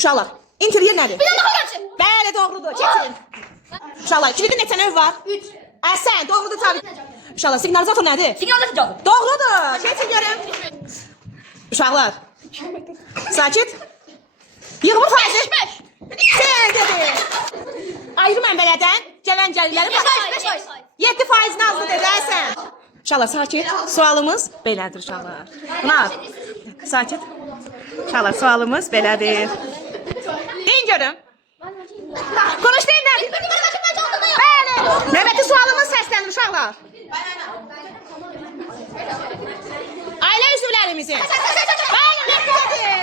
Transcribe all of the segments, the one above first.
Uşaqlar, interyer nədir? Bir dənə baxın. Bəli, doğrudur. Keçin. Uşaqlar, kilidin neçə növ var? 3. Əhsən, doğrudur tabii. Uşaqlar, siqnalizator nədir? Siqnalizator. Doğrudur. Keçin görüm. Uşaqlar, sakit. Yığımı faizi. 5. Sen dedi. Ayrı mənbələrdən gələn gəlirləri 5. 7% azlı dedi, əhsən. Uşaqlar, sakit. Sualımız belədir, uşaqlar. Pınar, sakit. Uşaqlar, sualımız belədir. Deyin görüm. Konuş deyin nədir? Bəli. Növbəti sualımız səslənir, uşaqlar. Ailə üzvlərimizin. Bəli,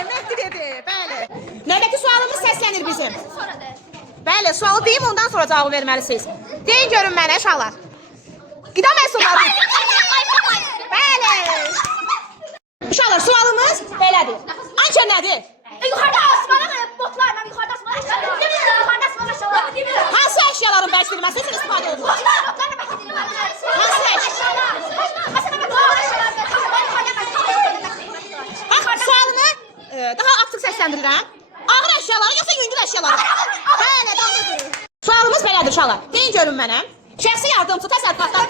Mehdi dedi. Bəli. Növbəti sualımız səslənir bizim. Bəli, sualı deyim, ondan sonra cavabı verməlisiniz. Deyin görün mənə, uşaqlar. Qida məhsulları. Bəli. Uşaqlar, sualımız belədir. Anca nədir? Yuxarıda asmanın botlarla yuxarıda asmanın aşağıda. Yuxarıda asmanın aşağıda. Hansı əşyaların bərkidilməsi üçün istifadə olunur? Botlarla bəkdirilmə. Hansı əşya? Bax, sualını daha artıq səsləndirirəm. Ağır əşyaları yoxsa yüngül əşyaları? Bəli, doğrudur. Sualımız belədir, uşaqlar. Deyin görün mənə. Şəxsi yardımçı təsərrüfatlar.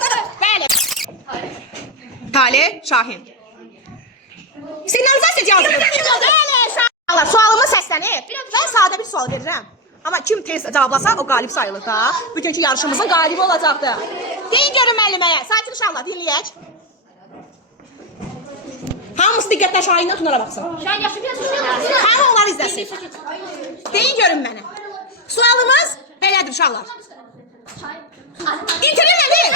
Bəli. Talih Şahin. Siqnalizasiya cihazı. Bəli, uşaqlar. Sualımız səslənir. Mən sadə bir sual verirəm. Amma kim tez cevablasa o qalib sayılır da. Bugünkü yarışımızın qalibi olacaqdır. Deyin görün müəlliməyə. Sakin uşaqlar, dinləyək. Hamısı diqqətlə Şahindən Tunara baxsın. Şahin yaşı biraz uşaqlar. Hamı onları izləsin. Deyin görün mənə. Sualımız belədir uşaqlar. İnternet nədir?